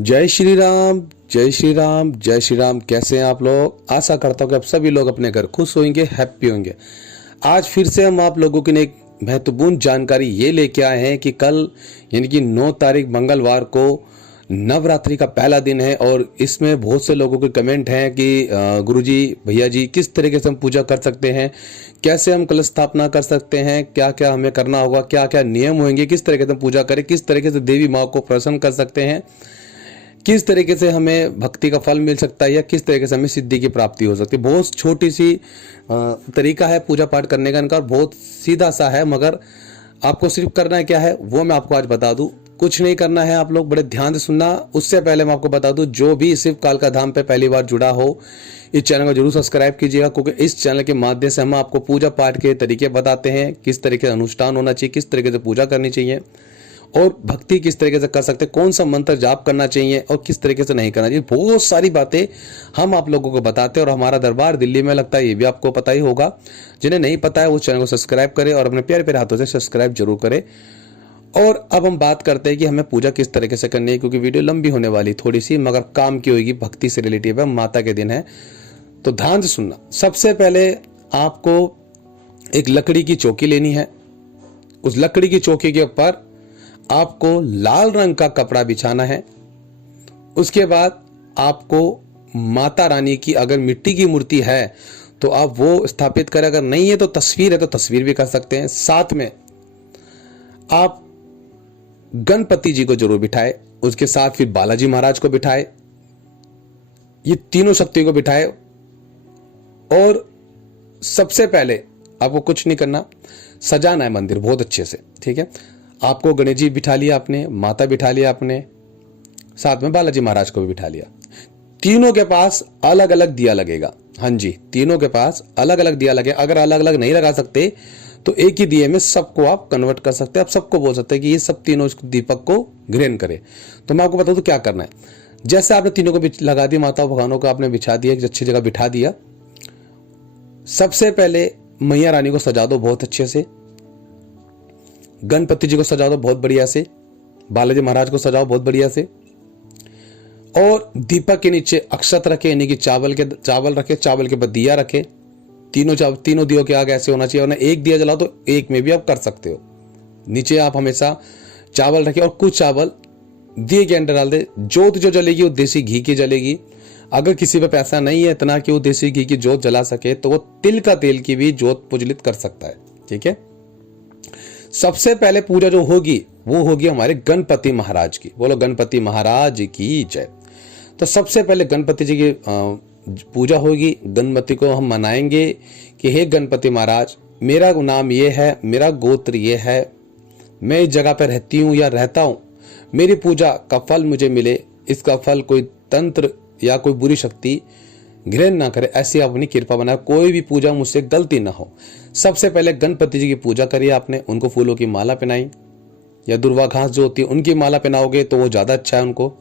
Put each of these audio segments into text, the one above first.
जय श्री राम, जय श्री राम, जय श्री राम। कैसे हैं आप लोग? आशा करता हूँ कि आप सभी लोग अपने घर खुश होंगे, हैप्पी होंगे। आज फिर से हम आप लोगों के लिए एक महत्वपूर्ण जानकारी ये लेके आए हैं कि कल यानी कि 9 तारीख मंगलवार को नवरात्रि का पहला दिन है और इसमें बहुत से लोगों के कमेंट हैं कि गुरुजी, भैया जी, किस तरीके से हम पूजा कर सकते हैं, कैसे हम कलश स्थापना कर सकते हैं, क्या क्या हमें करना होगा, क्या क्या नियम होंगे, किस तरीके से हम पूजा करें, किस तरीके से देवी माँ को प्रसन्न कर सकते हैं, किस तरीके से हमें भक्ति का फल मिल सकता है या किस तरीके से हमें सिद्धि की प्राप्ति हो सकती है। बहुत छोटी सी तरीका है पूजा पाठ करने का इनका, बहुत सीधा सा है, मगर आपको सिर्फ करना है क्या है वो मैं आपको आज बता दूं। कुछ नहीं करना है, आप लोग बड़े ध्यान से सुनना। उससे पहले मैं आपको बता दूं, जो भी शिव कालका धाम पे पहली बार जुड़ा हो इस चैनल को जरूर सब्सक्राइब कीजिएगा, क्योंकि इस चैनल के माध्यम से हम आपको पूजा पाठ के तरीके बताते हैं, किस तरीके से अनुष्ठान होना चाहिए, किस तरीके से पूजा करनी चाहिए और भक्ति किस तरीके से कर सकते हैं, कौन सा मंत्र जाप करना चाहिए और किस तरीके से नहीं करना चाहिए। बहुत सारी बातें हम आप लोगों को बताते हैं और हमारा दरबार दिल्ली में लगता है, ये भी आपको पता ही होगा। जिन्हें नहीं पता है वो चैनल को सब्सक्राइब करें और अपने प्यारे प्यारे हाथों से सब्सक्राइब जरूर करें। और अब हम बात करते हैं कि हमें पूजा किस तरीके से करनी है, क्योंकि वीडियो लंबी होने वाली थोड़ी सी, मगर काम की होगी, भक्ति से रिलेटिव है, माता के दिन है, तो ध्यान से सुनना। सबसे पहले आपको एक लकड़ी की चौकी लेनी है। उस लकड़ी की चौकी के ऊपर आपको लाल रंग का कपड़ा बिछाना है। उसके बाद आपको माता रानी की, अगर मिट्टी की मूर्ति है तो आप वो स्थापित करें, अगर नहीं है तो तस्वीर है तो तस्वीर भी कर सकते हैं। साथ में आप गणपति जी को जरूर बिठाए, उसके साथ फिर बालाजी महाराज को बिठाए, ये तीनों शक्ति को बिठाए। और सबसे पहले आपको कुछ नहीं करना, सजाना है मंदिर बहुत अच्छे से, ठीक है। आपको गणेश जी बिठा लिया आपने, माता बिठा लिया आपने, साथ में बालाजी महाराज को भी बिठा लिया। तीनों के पास अलग अलग दिया लगेगा। हाँ जी, तीनों के पास अलग अलग दिया लगेगा। अगर अलग अलग नहीं लगा सकते तो एक ही दिए में सबको आप कन्वर्ट कर सकते हैं। आप सबको बोल सकते हैं कि ये सब तीनों दीपक को ग्रहण करे। तो मैं आपको बता दूं क्या करना है। जैसे आपने तीनों को लगा दिया, माता भगवानों को आपने बिछा दिया, एक अच्छी जगह बिठा दिया। सबसे पहले मैया रानी को सजा दो बहुत अच्छे से, गणपति जी को सजा दो बहुत बढ़िया से, बालाजी महाराज को सजाओ बहुत बढ़िया से, और दीपक के नीचे अक्षत रखे, यानी कि चावल रखे, चावल के बाद दिया रखे। तीनों दियों के आगे ऐसे होना चाहिए, और एक दिया जलाओ तो एक में भी आप कर सकते हो। नीचे आप हमेशा चावल रखे और कुछ चावल दिए के अंदर डाल दे। जोत जो जलेगी वो देसी घी की जलेगी। अगर किसी पे पैसा नहीं है इतना कि वो देसी घी की जोत जला सके तो वो तिल का तेल की भी जोत प्रज्वलित कर सकता है, ठीक है। सबसे पहले पूजा जो होगी वो होगी हमारे गणपति महाराज की। बोलो गणपति महाराज की जय। तो सबसे पहले गणपति जी की पूजा होगी। गणपति को हम मनाएंगे कि हे गणपति महाराज, मेरा नाम ये है, मेरा गोत्र ये है, मैं इस जगह पर रहती हूँ या रहता हूँ, मेरी पूजा का फल मुझे मिले, इसका फल कोई तंत्र या कोई बुरी शक्ति ग्रहण ना करे, ऐसी अपनी कृपा बनाए, कोई भी पूजा मुझसे गलती ना हो। सबसे पहले गणपति जी की पूजा करिए आपने, उनको फूलों की माला पहनाई या दुर्वा घास जो होती है उनकी माला पहनाओगे तो वो ज्यादा अच्छा है उनको,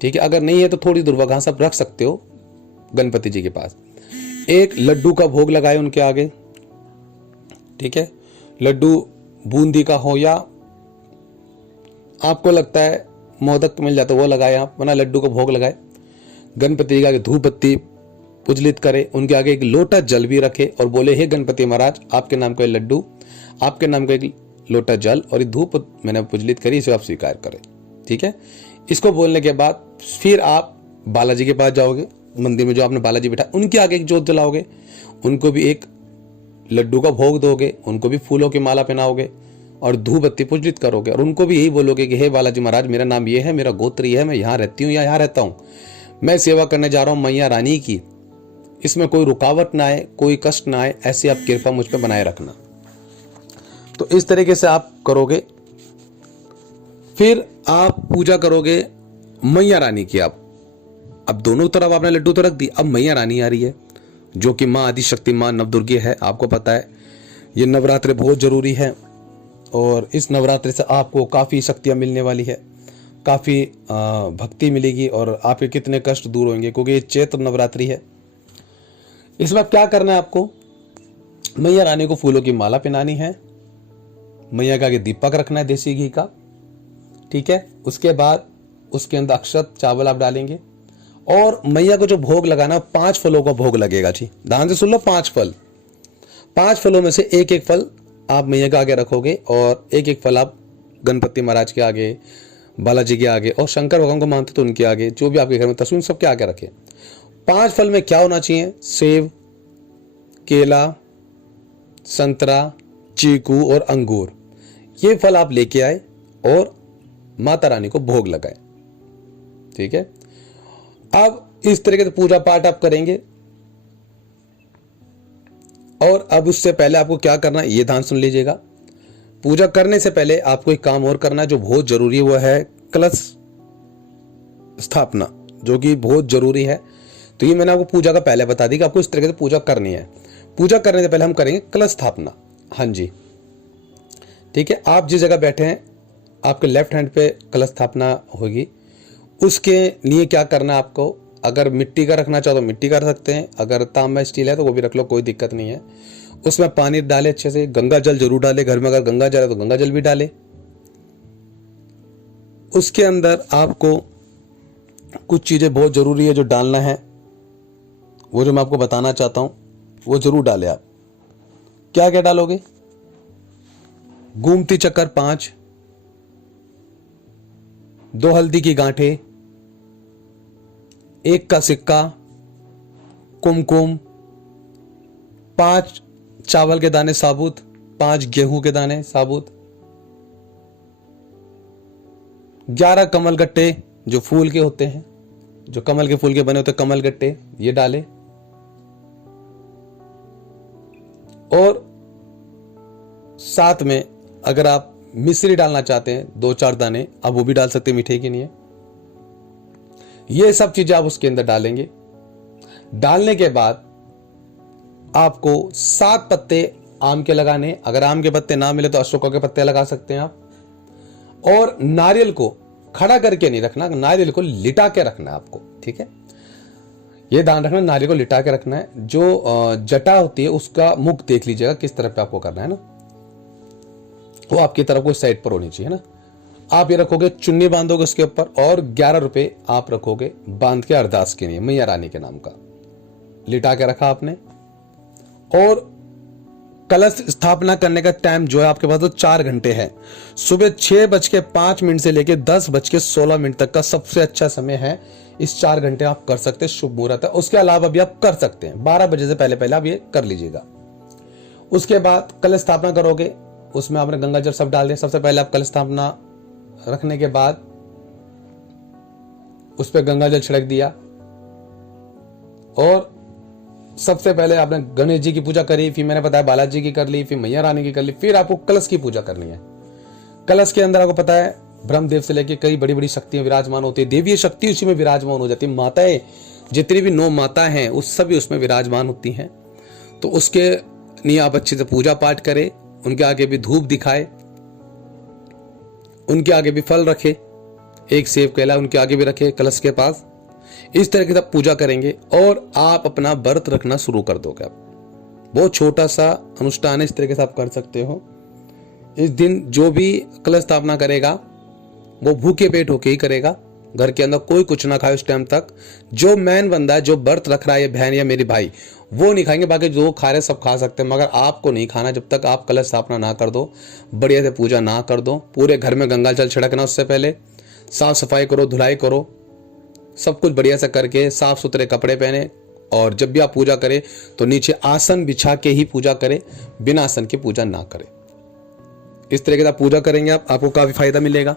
ठीक है। अगर नहीं है तो थोड़ी दुर्वा घास आप रख सकते हो गणपति जी के पास। एक लड्डू का भोग लगाए उनके आगे, ठीक है। लड्डू बूंदी का हो या आपको लगता है मोदक मिल जाता है वो लगाए आप, वरना लड्डू का भोग लगाए। गणपति जी के आगे धूप बत्ती पुजलित करे, उनके आगे एक लोटा जल भी रखे और बोले हे गणपति महाराज, आपके नाम का लड्डू, आपके नाम का एक लोटा जल और ये धूप मैंने पुजलित करी, इसे आप स्वीकार करें, ठीक है। इसको बोलने के बाद फिर आप बालाजी के पास जाओगे, मंदिर में जो आपने बालाजी बिठा उनके आगे एक जोत जलाओगे, उनको भी एक लड्डू का भोग दोगे, उनको भी फूलों की माला पहनाओगे और धूप बत्ती पुजलित करोगे और उनको भी यही बोलोगे कि हे बालाजी महाराज, मेरा नाम ये है, मेरा गोत्र ये है, मैं यहाँ रहती हूँ या यहाँ रहता हूँ, मैं सेवा करने जा रहा हूँ मैया रानी की, इसमें कोई रुकावट ना आए, कोई कष्ट ना आए, ऐसी आप कृपा मुझ पर बनाए रखना। तो इस तरीके से आप करोगे। फिर आप पूजा करोगे मैया रानी की। आप अब दोनों तरफ आपने लड्डू तो रख दी, अब मैया रानी आ रही है जो कि माँ आदिशक्ति, माँ नवदुर्गी है। आपको पता है ये नवरात्रि बहुत जरूरी है और इस नवरात्रि से आपको काफी शक्तियां मिलने वाली है, काफी भक्ति मिलेगी और आपके कितने कष्ट दूर होंगे, क्योंकि ये चैत्र नवरात्रि है। इस बार क्या करना है आपको, मैया रानी को फूलों की माला पहनानी है, मैया का आगे दीपक रखना है देसी घी का, ठीक है। उसके बाद उसके अंदर अक्षत चावल आप डालेंगे और मैया को जो भोग लगाना 5 फलों का भोग लगेगा जी। ध्यान से सुन लो, 5 फल। 5 फलों में से एक एक फल आप मैया के आगे रखोगे और एक एक फल आप गणपति महाराज के आगे, बालाजी के आगे और शंकर भगवान को मानते तो उनके आगे, जो भी आपके घर में तस्वीर सबके आगे रखे। 5 फल में क्या होना चाहिए? सेब, केला, संतरा, चीकू और अंगूर। ये फल आप लेके आए और माता रानी को भोग लगाए। ठीक है, अब इस तरीके से पूजा पाठ आप करेंगे। और अब उससे पहले आपको क्या करना है ये ध्यान सुन लीजिएगा। पूजा करने से पहले आपको एक काम और करना है जो बहुत जरूरी है, वो है कलश स्थापना, जो कि बहुत जरूरी है। तो ये मैंने आपको पूजा का पहले बता दी कि आपको इस तरीके से पूजा करनी है। पूजा करने से पहले हम करेंगे कलश स्थापना। हाँ जी, ठीक है। आप जिस जगह बैठे हैं आपके लेफ्ट हैंड पे कलश स्थापना होगी। उसके लिए क्या करना है आपको, अगर मिट्टी का रखना चाहो तो मिट्टी का रख सकते हैं, अगर तांबा स्टील है तो वो भी रख लो, कोई दिक्कत नहीं है। उसमें पानी डाले अच्छे से, गंगा जल जरूर डाले, घर में अगर गंगा जल है तो गंगा जल भी डाले। उसके अंदर आपको कुछ चीजें बहुत जरूरी है जो डालना है, वो जो मैं आपको बताना चाहता हूं वो जरूर डाले आप। क्या क्या डालोगे? गोमती चक्कर 5, 2 हल्दी की गांठें, 1 का सिक्का, कुमकुम, 5 चावल के दाने साबुत, 5 गेहूं के दाने साबुत, 11 कमल गट्टे जो फूल के होते हैं, जो कमल के फूल के बने होते हैं कमल गट्टे, ये डाले। और साथ में अगर आप मिश्री डालना चाहते हैं 2-4 दाने, आप वो भी डाल सकते हैं, मीठे के लिए। ये सब चीजें आप उसके अंदर डालेंगे। डालने के बाद आपको 7 पत्ते आम के लगाने, अगर आम के पत्ते ना मिले तो अशोका के पत्ते लगा सकते हैं आप। और नारियल को खड़ा करके नहीं रखना, नारियल को लिटा के रखना है आपको। ठीक है, ये ध्यान रखना, नारियल को लिटा के रखना है। जो जटा होती है उसका मुख देख लीजिएगा किस तरफ पे आपको करना है ना, वो आपकी तरफ को साइड पर होनी चाहिए ना। आप ये रखोगे, चुन्नी बांधोगे उसके ऊपर और 11 रुपए आप रखोगे बांध के अरदास के लिए, मैया रानी के नाम का लिटा के रखा आपने। और कलश स्थापना करने का टाइम जो है आपके पास तो 4 घंटे है। सुबह 6:05 से लेकर 10:16 तक का सबसे अच्छा समय है। इस 4 घंटे आप कर सकते हैं, शुभ मुहूर्त है। उसके अलावा भी आप कर सकते हैं, 12 बजे से पहले पहले आप ये कर लीजिएगा। उसके बाद कलश स्थापना करोगे, उसमें आपने गंगा जल सब डाल दिया। सबसे पहले आप कलश स्थापना रखने के बाद उस पर गंगा जल छिड़क दिया और सबसे पहले आपने गणेश जी की पूजा करी, फिर मैंने बताया बालाजी की कर ली, फिर मैया रानी की कर ली, फिर आपको कलश की पूजा करनी है। कलश के अंदर आपको पता है ब्रह्मदेव से लेके कई बड़ी बड़ी शक्तियां विराजमान होती है, देवीय शक्ति उसी में विराजमान हो जाती है। माताएं जितनी भी 9 माता हैं उस सभी उसमें विराजमान होती हैं। तो उसके लिए आप अच्छे से पूजा पाठ करें, उनके आगे भी धूप दिखाए, उनके आगे भी फल रखे, 1 सेब केला उनके आगे भी रखे कलश के पास। इस तरह से पूजा करेंगे और आप अपना व्रत रखना शुरू कर दोगे। आप बहुत छोटा सा अनुष्ठान है, इस तरीके से आप कर सकते हो। इस दिन जो भी कलश स्थापना करेगा वो भूखे पेट होके ही करेगा, घर के अंदर कोई कुछ ना खाए उस टाइम तक। जो मैन बंदा है, जो व्रत रख रहा है, बहन या मेरी भाई, वो नहीं खाएंगे, बाकी जो खा रहे सब खा सकते हैं, मगर आपको नहीं खाना जब तक आप कलश स्थापना ना कर दो, बढ़िया से पूजा ना कर दो। पूरे घर में गंगा जल छिड़कना, उससे पहले साफ सफाई करो, धुलाई करो, सब कुछ बढ़िया से करके साफ सुथरे कपड़े पहने। और जब भी आप पूजा करें तो नीचे आसन बिछा के ही पूजा करें, बिना आसन की पूजा ना करें। इस तरीके से आप पूजा करेंगे, आपको काफी फायदा मिलेगा।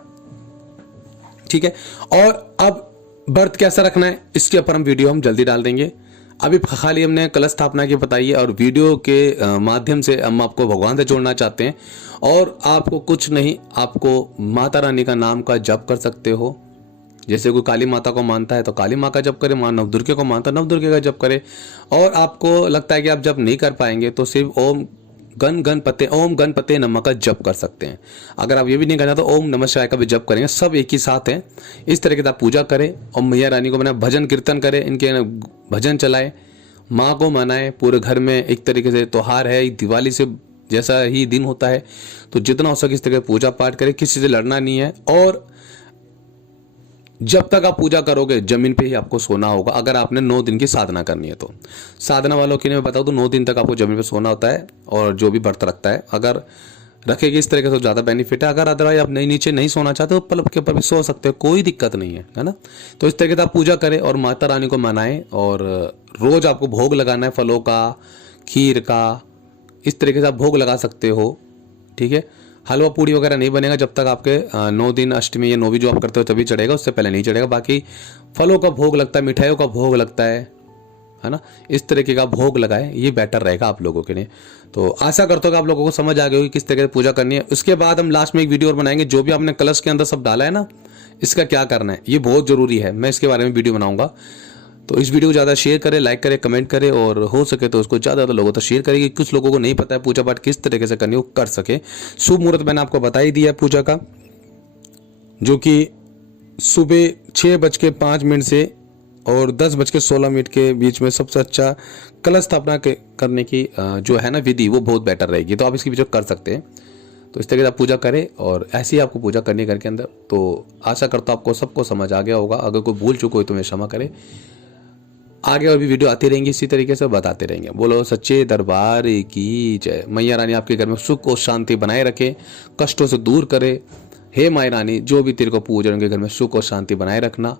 ठीक है, और अब व्रत कैसा रखना है इसके ऊपर हम वीडियो हम जल्दी डाल देंगे। अभी खाली हमने कलश स्थापना की बताई है और वीडियो के माध्यम से हम आपको भगवान से जोड़ना चाहते हैं। और आपको कुछ नहीं, आपको माता रानी का नाम का जप कर सकते हो। जैसे कोई काली माता को मानता है तो काली माँ का जप करे, माँ नवदुर्गे को मानता है नवदुर्गे का जप करे। और आपको लगता है कि आप जप नहीं कर पाएंगे तो सिर्फ ओम गणपते नमः का जप कर सकते हैं। अगर आप ये भी नहीं करना तो ओम नमः शिवाय का भी जप करेंगे, सब एक ही साथ है। इस तरीके से आप पूजा करें और मैया रानी को बना भजन कीर्तन करें, इनके भजन चलाए, माँ को मनाए। पूरे घर में एक तरीके से त्योहार है, दिवाली से जैसा ही दिन होता है, तो जितना हो सके इस तरीके से पूजा पाठ करें, किसी से लड़ना नहीं है। और जब तक आप पूजा करोगे जमीन पे ही आपको सोना होगा, अगर आपने 9 दिन की साधना करनी है तो। साधना वालों के लिए मैं बताऊँ तो 9 दिन तक आपको जमीन पे सोना होता है, और जो भी व्रत रखता है अगर रखेगी इस तरीके से तो ज़्यादा बेनिफिट है। अगर अदरवाइज आप नीचे नहीं सोना चाहते तो पलक के ऊपर भी सो सकते हो, कोई दिक्कत नहीं है ना। तो इस तरीके से आप पूजा करें और माता रानी को मनाएं, और रोज़ आपको भोग लगाना है फलों का, खीर का, इस तरीके से आप भोग लगा सकते हो, ठीक है। हलवा पूड़ी वगैरह नहीं बनेगा जब तक आपके 9 दिन अष्टमी या 9वीं जो आप करते हो तभी चढ़ेगा, उससे पहले नहीं चढ़ेगा। बाकी फलों का भोग लगता है, मिठाइयों का भोग लगता है ना। इस तरीके का भोग लगाए, ये बेटर रहेगा आप लोगों के लिए। तो आशा करता हूँ कि आप लोगों को समझ आ गई होगी किस तरीके से पूजा करनी है। उसके बाद हम लास्ट में एक वीडियो और बनाएंगे, जो भी आपने कलश के अंदर सब डाला है ना, इसका क्या करना है, ये बहुत जरूरी है। मैं इसके बारे में वीडियो बनाऊंगा। तो इस वीडियो को ज़्यादा शेयर करें, लाइक करें, कमेंट करें, और हो सके तो उसको ज़्यादा लोगों तक शेयर करें। कुछ लोगों को नहीं पता है पूजा पाठ किस तरीके से करनी, वो कर सके। शुभ मुहूर्त मैंने आपको बता ही दिया है पूजा का, जो कि सुबह 6:05 से और 10:16 के बीच में सबसे अच्छा कलश स्थापना करने की जो है ना विधि, वो बहुत बेटर रहेगी। तो आप इसकी वीडियो कर सकते हैं। तो इस तरीके से आप पूजा करें, और ऐसे ही आपको पूजा करनी है घर के अंदर। तो आशा करता हूँ आपको सबको समझ आ गया होगा। अगर कोई भूल चुको हो तो मैं क्षमा करें। आगे और भी वीडियो आती रहेंगी इसी तरीके से, बताते रहेंगे। बोलो सच्चे दरबार की जय। मैया रानी आपके घर में सुख और शांति बनाए रखे, कष्टों से दूर करे। हे माई रानी, जो भी तेरे को पूज रहे उनके घर में सुख और शांति बनाए रखना।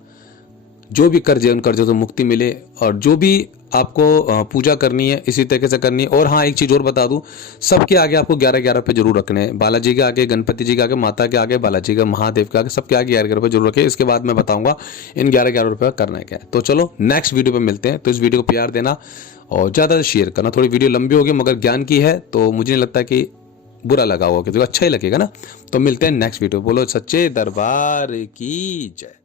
जो भी कर्ज है उन कर्जों से मुक्ति मिले, और जो भी आपको पूजा करनी है इसी तरीके से करनी है। और हाँ, एक चीज़ और बता दूं, सबके आगे आपको 11-11 रुपये जरूर रखने हैं। बालाजी के आगे, गणपति जी के आगे, माता के आगे, बालाजी के, महादेव के आगे, सबके आगे 11 रुपये जरूर रखें। इसके बाद मैं बताऊंगा इन 11-11 रुपये करना है क्या है। तो चलो नेक्स्ट वीडियो पर मिलते हैं। तो इस वीडियो को प्यार देना और ज़्यादा से शेयर करना। थोड़ी वीडियो लंबी होगी मगर ज्ञान की है, तो मुझे नहीं लगता कि बुरा लगा होगा, क्योंकि अच्छा ही लगेगा ना। तो मिलते हैं नेक्स्ट वीडियो। बोलो सच्चे दरबार की जय।